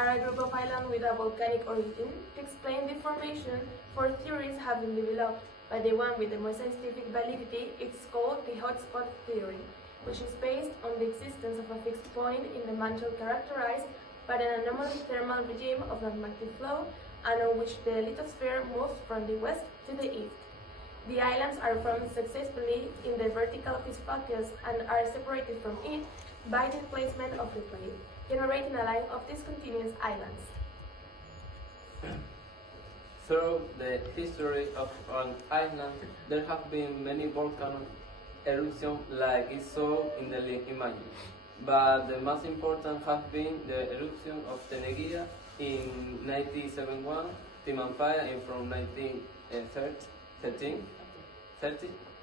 are a group of islands with a volcanic origin. To explain the formation, four theories have been developed, but the one with the most scientific validity is called the hotspot theory, which is based on the existence of a fixed point in the mantle characterized by an anomalous thermal regime of magmatic flow, and on which the lithosphere moves from the west to the east. The islands are formed successfully in the vertical focus and are separated from it by the displacement of the plate, generating a line of discontinuous islands. Through the history of an island, there have been many volcanic eruptions like is shown in the image. But the most important has been the eruption of Teneguía in 1971, Timanfaya from 1930,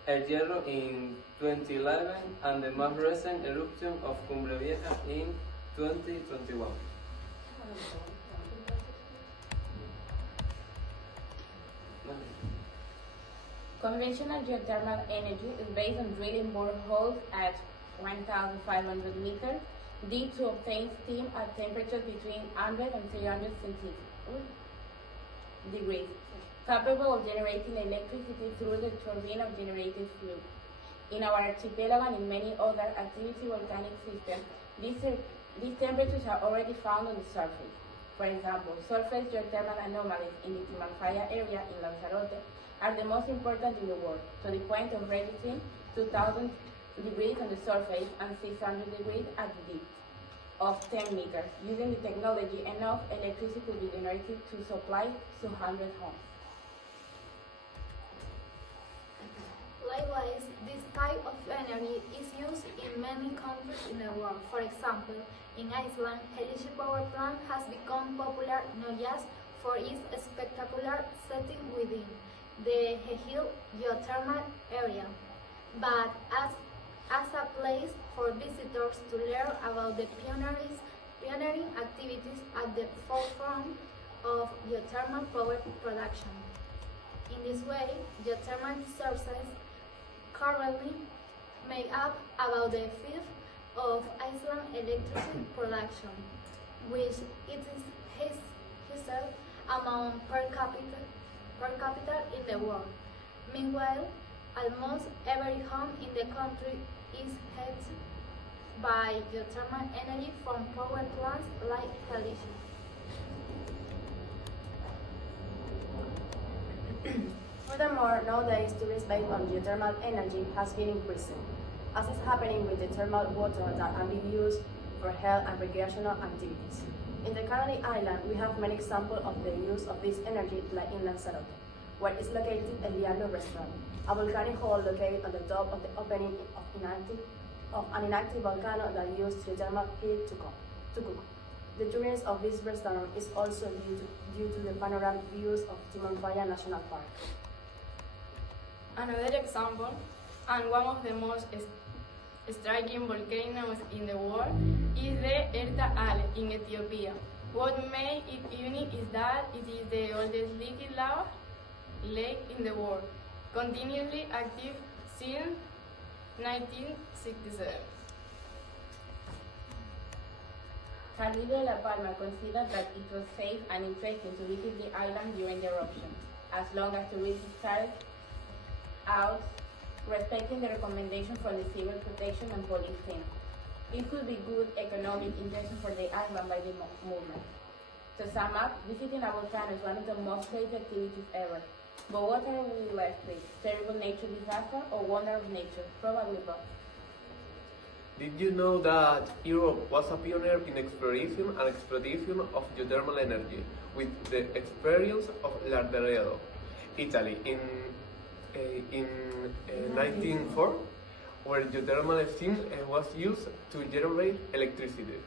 El Hierro in 2011, and the most recent eruption of Cumbre Vieja in 2021. Conventional geothermal energy is based on drilling boreholes at 1,500 meters deep to obtain steam at temperatures between 100 and 300 degrees, capable of generating electricity through the turbine of generated fluid. In our archipelago and in many other activity volcanic systems, these temperatures are already found on the surface. For example, surface geothermal anomalies in the Timanfaya area in Lanzarote are the most important in the world, to the point of registering 2,000 degrees on the surface and 600 degrees at the depth of 10 meters. Using the technology, enough electricity will be generated to supply 200 homes. Likewise, this type of energy is used in many countries in the world. For example, in Iceland, Hellish power plant has become popular not just for its spectacular setting within the Hehil geothermal area, but as a place for visitors to learn about the pioneering activities at the forefront of geothermal power production. In this way, geothermal sources currently make up about a fifth of Iceland's electricity production, which it is highest among per capita in the world. Meanwhile, almost every home in the country is heated by geothermal energy from power plants like Hellish. Furthermore, nowadays tourism based on geothermal energy has been increasing, as is happening with the thermal water that can be used for health and recreational activities. In the Canary Island, we have many examples of the use of this energy, like in Lanzarote, where is located El Diablo restaurant, a volcanic hole located on the top of the opening of an inactive volcano that uses geothermal heat to cook. The tourism of this restaurant is also due to the panoramic views of Timanfaya National Park. Another example, and one of the most striking volcanoes in the world, is the Erta Ale in Ethiopia. What makes it unique is that it is the oldest liquid lava lake in the world, continuously active since 1967. Carrillo La Palma considered that it was safe and interesting to visit the island during the eruption, as long as tourists started out respecting the recommendation from the Civil Protection and Police team. It could be good economic interest for the island by the movement. To sum up, visiting a volcano is one of the most crazy activities ever. But what are we left with? Terrible nature disaster or wonder of nature? Probably both. Did you know that Europe was a pioneer in exploration and exploitation of geothermal energy with the experience of Larderedo, Italy in 1904, where geothermal steam was used to generate electricity?